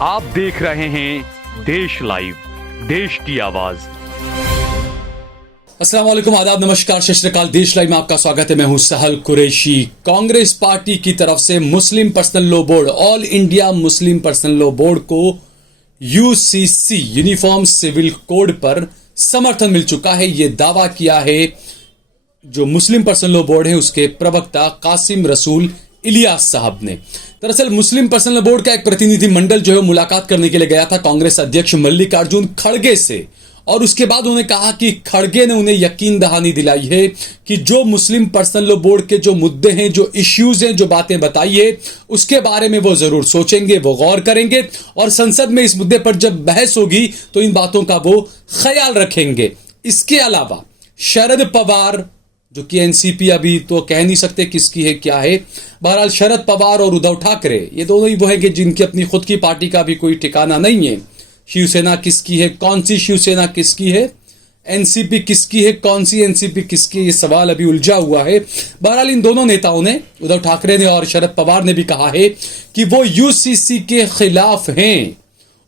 आप देख रहे हैं देश लाइव, देश की आवाज। अस्सलाम वालेकुम, आदाब, नमस्कार, सत श्री अकाल। देश लाइव में आपका स्वागत है। मैं हूं सहल कुरैशी। कांग्रेस पार्टी की तरफ से Muslim Personal Law Board, All India Muslim Personal Law Board को यूसीसी यूनिफॉर्म सिविल कोड पर समर्थन मिल चुका है। ये दावा किया है जो मुस्लिम पर्सनल लॉ बोर्ड है उसके प्रवक्ता कासिम रसूल इलियास साहब ने। दरअसल मुस्लिम पर्सनल लॉ बोर्ड का एक प्रतिनिधि मंडल जो है मुलाकात करने के लिए गया था कांग्रेस अध्यक्ष मल्लिकार्जुन खड़गे से, और उसके बाद उन्होंने कहा कि खड़गे ने उन्हें यकीन दहानी दिलाई है कि जो मुस्लिम पर्सनल लॉ बोर्ड के जो मुद्दे हैं, जो इश्यूज हैं, जो बातें बताई है, उसके बारे में वो जरूर सोचेंगे, वो गौर करेंगे और संसद में इस मुद्दे पर जब बहस होगी तो इन बातों का वो ख्याल रखेंगे। इसके अलावा शरद पवार, जो कि एनसीपी अभी तो कह नहीं सकते किसकी है क्या है, बहरहाल शरद पवार और उद्धव ठाकरे ये दोनों ही वो है कि जिनकी अपनी खुद की पार्टी का भी कोई ठिकाना नहीं है। शिवसेना किसकी है, कौन सी शिवसेना किसकी है, एनसीपी किसकी है, कौन सी एनसीपी किसकी है, ये सवाल अभी उलझा हुआ है। बहरहाल इन दोनों नेताओं ने, उद्धव ठाकरे ने और शरद पवार ने भी कहा है कि वो यूसीसी के खिलाफ हैं।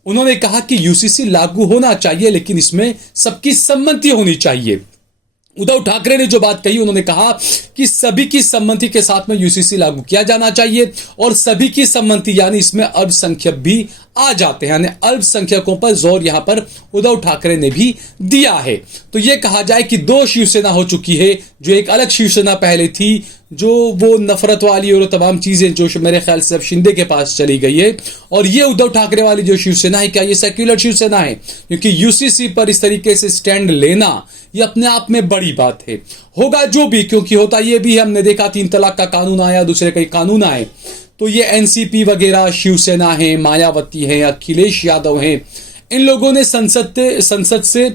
उन्होंने कहा कि यूसीसी लागू होना चाहिए लेकिन इसमें सबकी सम्मति होनी चाहिए। उद्धव ठाकरे ने जो बात कही, उन्होंने कहा कि सभी की सम्मति के साथ में यूसीसी लागू किया जाना चाहिए और सभी की सम्मति यानी इसमें अल्पसंख्यक भी आ जाते हैं, यानी अल्पसंख्यकों पर जोर यहां पर उद्धव ठाकरे ने भी दिया है। तो यह कहा जाए कि दो शिवसेना हो चुकी है। जो एक अलग शिवसेना पहले थी, जो वो नफरत वाली और तमाम चीजें जो मेरे ख्याल से अब शिंदे के पास चली गई है, और ये उद्धव ठाकरे वाली जो शिवसेना है, क्या ये सेक्युलर शिवसेना है? क्योंकि यूसीसी पर इस तरीके से स्टैंड लेना ये अपने आप में बड़ी बात है। होगा जो भी, क्योंकि होता ये भी, हमने देखा 3 तलाक का कानून आया, दूसरे कई कानून आए, तो ये एनसीपी वगैरह, शिवसेना है, मायावती है, अखिलेश यादव हैं, इन लोगों ने संसद से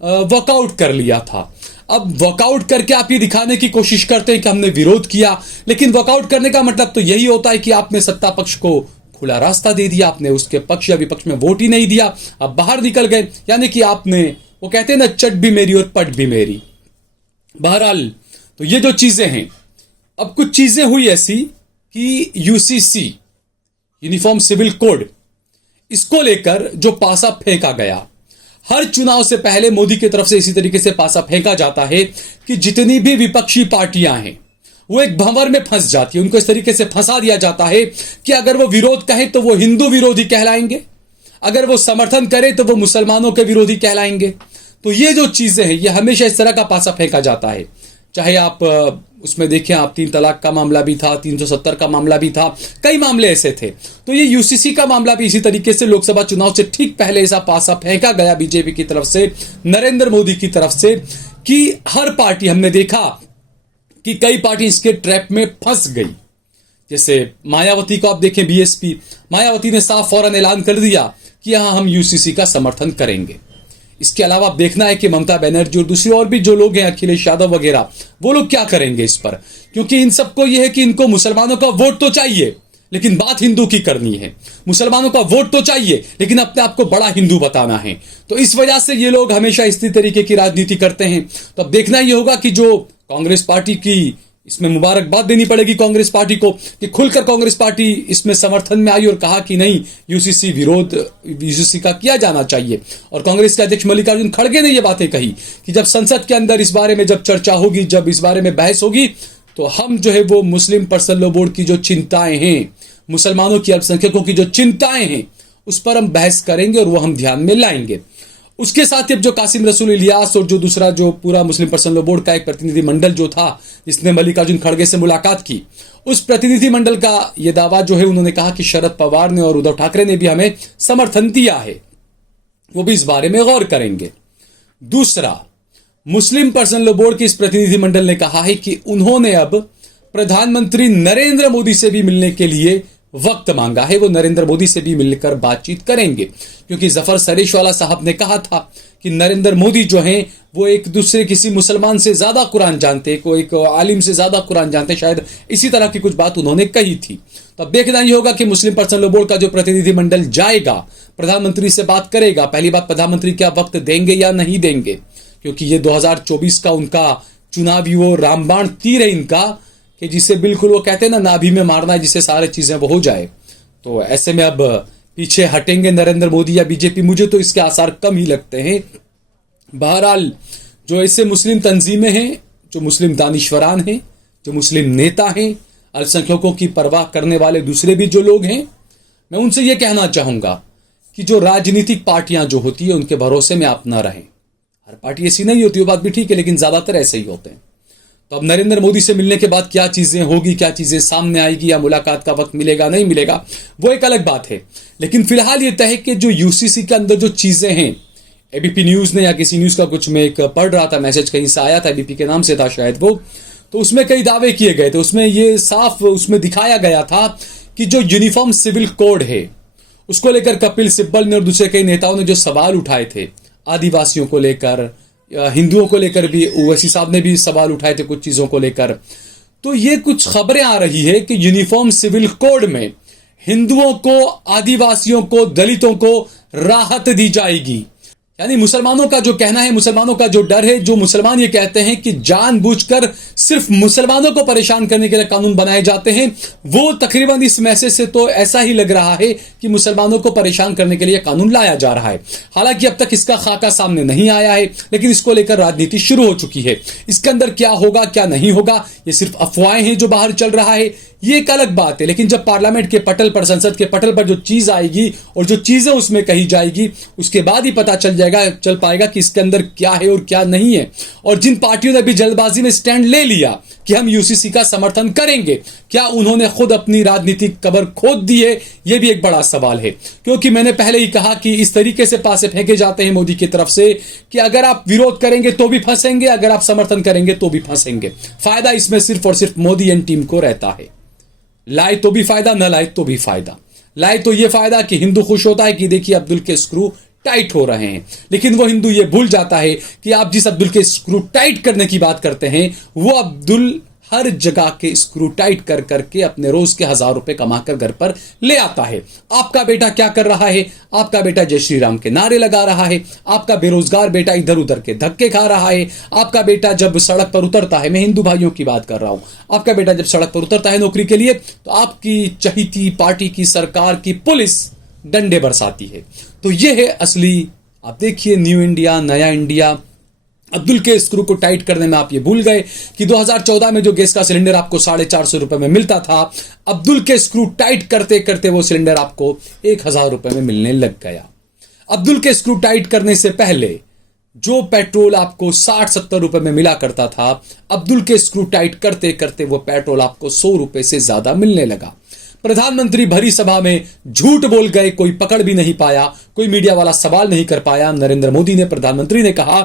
वॉकआउट कर लिया था। अब वॉकआउट करके आप ये दिखाने की कोशिश करते हैं कि हमने विरोध किया, लेकिन वॉकआउट करने का मतलब तो यही होता है कि आपने सत्ता पक्ष को खुला रास्ता दे दिया, आपने उसके पक्ष या विपक्ष में वोट ही नहीं दिया, आप बाहर निकल गए, यानी कि आपने, वो कहते हैं ना, चट भी मेरी और पट भी मेरी। बहरहाल तो ये जो चीजें हैं, अब कुछ चीजें हुई ऐसी कि यूसीसी यूनिफॉर्म सिविल कोड, इसको लेकर जो पासा फेंका गया, हर चुनाव से पहले मोदी की तरफ से इसी तरीके से पासा फेंका जाता है कि जितनी भी विपक्षी पार्टियां हैं वो एक भंवर में फंस जाती है। उनको इस तरीके से फंसा दिया जाता है कि अगर वो विरोध कहें तो वो हिंदू विरोधी कहलाएंगे, अगर वो समर्थन करे तो वो मुसलमानों के विरोधी कहलाएंगे। तो ये जो चीजें हैं, ये हमेशा इस तरह का पासा फेंका जाता है। चाहे आप उसमें देखें, आप 3 तलाक का मामला भी था, 370 का मामला भी था, कई मामले ऐसे थे। तो ये यूसीसी का मामला भी इसी तरीके से लोकसभा चुनाव से ठीक पहले ऐसा पासा फेंका गया बीजेपी की तरफ से, नरेंद्र मोदी की तरफ से, कि हर पार्टी, हमने देखा कि कई पार्टी इसके ट्रैप में फंस गई। जैसे मायावती को आप देखें, बीएसपी, मायावती ने साफ फौरन ऐलान कर दिया कि यहां हम यूसीसी का समर्थन करेंगे। इसके अलावा आप देखना है कि ममता बनर्जी और दूसरे और भी जो लोग हैं, अखिलेश यादव वगैरह, वो लोग क्या करेंगे इस पर, क्योंकि इन सबको यह है कि इनको मुसलमानों का वोट तो चाहिए लेकिन बात हिंदू की करनी है। मुसलमानों का वोट तो चाहिए लेकिन अपने आप को बड़ा हिंदू बताना है। तो इस वजह से ये लोग हमेशा इसी तरीके की राजनीति करते हैं। तो अब देखना ये होगा कि जो कांग्रेस पार्टी की, इसमें मुबारकबाद देनी पड़ेगी कांग्रेस पार्टी को कि खुलकर कांग्रेस पार्टी इसमें समर्थन में आई और कहा कि नहीं, यूसीसी का किया जाना चाहिए। और कांग्रेस के अध्यक्ष मल्लिकार्जुन खड़गे ने ये बातें कही कि जब संसद के अंदर इस बारे में जब चर्चा होगी, जब इस बारे में बहस होगी, तो हम जो है वो मुस्लिम पर्सनल लॉ बोर्ड की जो चिंताएं हैं, मुसलमानों की, अल्पसंख्यकों की जो चिंताएं हैं, उस पर हम बहस करेंगे और वो हम ध्यान में लाएंगे। उसके साथ ही जो कासिम रसूल इलियास और जो दूसरा जो पूरा मुस्लिम पर्सनल लॉ बोर्ड का एक प्रतिनिधि मंडल जो था जिसने मल्लिकार्जुन खड़गे से मुलाकात की, उस प्रतिनिधि मंडल का यह दावा जो है, उन्होंने कहा कि शरद पवार ने और उद्धव ठाकरे ने भी हमें समर्थन दिया है, वो भी इस बारे में गौर करेंगे। दूसरा, मुस्लिम पर्सनल लॉ बोर्ड के इस प्रतिनिधि मंडल ने कहा है कि उन्होंने अब प्रधानमंत्री नरेंद्र मोदी से भी मिलने के लिए वक्त मांगा है। वो नरेंद्र मोदी से भी मिलकर बातचीत करेंगे, क्योंकि जफर सरेशवाला साहब ने कहा था कि नरेंद्र मोदी जो हैं वो एक दूसरे किसी मुसलमान से ज्यादा कुरान जानते, कोई एक आलिम से ज्यादा कुरान जानते, शायद इसी तरह की कुछ बात उन्होंने कही थी। तो अब देखना ही होगा कि मुस्लिम पर्सनल लॉ बोर्ड का जो प्रतिनिधि मंडल जाएगा, प्रधानमंत्री से बात करेगा। पहली बात, प्रधानमंत्री क्या वक्त देंगे या नहीं देंगे, क्योंकि ये 2024 का उनका चुनावी वो रामबाण तीर है इनका, कि जिसे बिल्कुल वो कहते हैं ना, नाभि में मारना है, जिससे सारी चीजें वो हो जाए। तो ऐसे में अब पीछे हटेंगे नरेंद्र मोदी या बीजेपी, मुझे तो इसके आसार कम ही लगते हैं। बहरहाल जो ऐसे मुस्लिम तंजीमें हैं, जो मुस्लिम दानिशवरान हैं, जो मुस्लिम नेता हैं, अल्पसंख्यकों की परवाह करने वाले दूसरे भी जो लोग हैं, मैं उनसे यह कहना चाहूंगा कि जो राजनीतिक पार्टियां जो होती है उनके भरोसे में आप ना रहें। हर पार्टी ऐसी नहीं होती, वो बात भी ठीक है, लेकिन ज्यादातर ऐसे ही होते हैं। तो अब नरेंद्र मोदी से मिलने के बाद क्या चीजें होगी, क्या चीजें सामने आएगी, या मुलाकात का वक्त मिलेगा नहीं मिलेगा, वो एक अलग बात है। लेकिन फिलहाल ये तय है कि जो यूसीसी के अंदर जो चीजें हैं, एबीपी न्यूज ने या किसी न्यूज का कुछ मैं एक पढ़ रहा था, मैसेज कहीं से आया था, एबीपी के नाम से था शायद वो, तो उसमें कई दावे किए गए थे। उसमें ये साफ उसमें दिखाया गया था कि जो यूनिफॉर्म सिविल कोड है उसको लेकर कपिल सिब्बल ने और दूसरे कई नेताओं ने जो सवाल उठाए थे, आदिवासियों को लेकर, हिंदुओं को लेकर भी ओवैसी साहब ने भी सवाल उठाए थे कुछ चीजों को लेकर, तो ये कुछ खबरें आ रही है कि यूनिफॉर्म सिविल कोड में हिंदुओं को, आदिवासियों को, दलितों को राहत दी जाएगी। यानी मुसलमानों का जो कहना है, मुसलमानों का जो डर है, जो मुसलमान ये कहते हैं कि जानबूझकर सिर्फ मुसलमानों को परेशान करने के लिए कानून बनाए जाते हैं, वो तकरीबन इस मैसेज से तो ऐसा ही लग रहा है कि मुसलमानों को परेशान करने के लिए कानून लाया जा रहा है। हालांकि अब तक इसका खाका सामने नहीं आया है, लेकिन इसको लेकर राजनीति शुरू हो चुकी है। इसके अंदर क्या होगा क्या नहीं होगा, ये सिर्फ अफवाहें हैं जो बाहर चल रहा है, ये एक अलग बात है। लेकिन जब पार्लियामेंट के पटल पर, संसद के पटल पर जो चीज आएगी और जो चीजें उसमें कही जाएगी, उसके बाद ही पता चल पाएगा कि इसके अंदर क्या है और क्या नहीं है। और जिन पार्टियों ने भी जल्दबाजी में स्टैंड ले लिया कि हम यूसीसी का समर्थन करेंगे, क्या उन्होंने खुद अपनी राजनीतिक कब्र खोद दी है, यह भी एक बड़ा सवाल है। क्योंकि मैंने पहले ही कहा कि इस तरीके से पासे फेंके जाते हैं मोदी की तरफ से कि अगर आप विरोध करेंगे तो भी फंसेंगे, अगर आप समर्थन करेंगे तो भी फंसेंगे। फायदा इसमें सिर्फ और सिर्फ मोदी एंड टीम को रहता है। लाए तो भी फायदा, न लाए तो भी फायदा। लाए तो यह फायदा कि हिंदू खुश होता है कि देखिए अब्दुल के स्क्रू टाइट हो रहे हैं, लेकिन वो हिंदू ये भूल जाता है कि आप जिस अब्दुल के स्क्रू टाइट करने की बात करते हैं, वो अब्दुल हर जगह के स्क्रू टाइट कर करके अपने रोज के 1000 रुपए कमाकर घर पर ले आता है। आपका बेटा क्या कर रहा है? आपका बेटा जय श्री राम के नारे लगा रहा है। आपका बेरोजगार बेटा इधर उधर के धक्के खा रहा है। आपका बेटा जब सड़क पर उतरता है, मैं हिंदू भाइयों की बात कर रहा हूं, आपका बेटा जब सड़क पर उतरता है नौकरी के लिए, तो आपकी चहीती पार्टी की, सरकार की पुलिस डंडे बरसाती है। तो यह है असली, आप देखिए, न्यू इंडिया, नया इंडिया। अब्दुल के स्क्रू को टाइट करने में आप ये भूल गए कि 2014 में जो गैस का सिलेंडर आपको 450 रुपए में मिलता था, अब्दुल के स्क्रू टाइट करते करते वो सिलेंडर आपको 1000 रुपए में मिलने लग गया। अब्दुल के स्क्रू टाइट करने से पहले जो पेट्रोल आपको 60-70 रुपए में मिला करता था, अब्दुल के स्क्रू टाइट करते करते वो पेट्रोल आपको 100 रुपए से ज्यादा मिलने लगा। प्रधानमंत्री भरी सभा में झूठ बोल गए, कोई पकड़ भी नहीं पाया, कोई मीडिया वाला सवाल नहीं कर पाया। नरेंद्र मोदी ने, प्रधानमंत्री ने कहा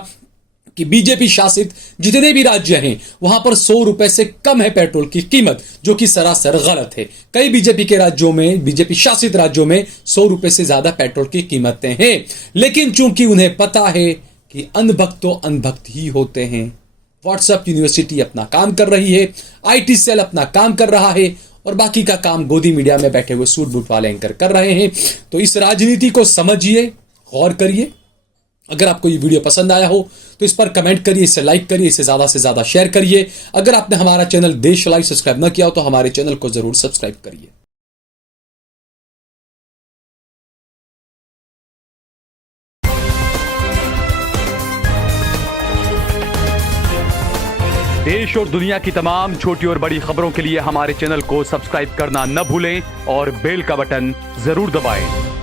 कि बीजेपी शासित जितने भी राज्य हैं वहां पर 100 रुपए से कम है पेट्रोल की कीमत, जो कि सरासर गलत है। कई बीजेपी के राज्यों में, बीजेपी शासित राज्यों में 100 रुपए से ज्यादा पेट्रोल की कीमतें हैं। लेकिन चूंकि उन्हें पता है कि अनभक्त तो अनभक्त ही होते हैं, व्हाट्सएप यूनिवर्सिटी अपना काम कर रही है, आईटी सेल अपना काम कर रहा है, और बाकी का काम गोदी मीडिया में बैठे हुए सूट बूट वाले एंकर कर रहे हैं। तो इस राजनीति को समझिए, गौर करिए। अगर आपको ये वीडियो पसंद आया हो तो इस पर कमेंट करिए, इसे लाइक करिए, इसे ज्यादा से ज्यादा शेयर करिए। अगर आपने हमारा चैनल देश लाइव सब्सक्राइब न किया हो तो हमारे चैनल को जरूर सब्सक्राइब करिए। देश और दुनिया की तमाम छोटी और बड़ी खबरों के लिए हमारे चैनल को सब्सक्राइब करना न भूलें और बेल का बटन जरूर दबाएं।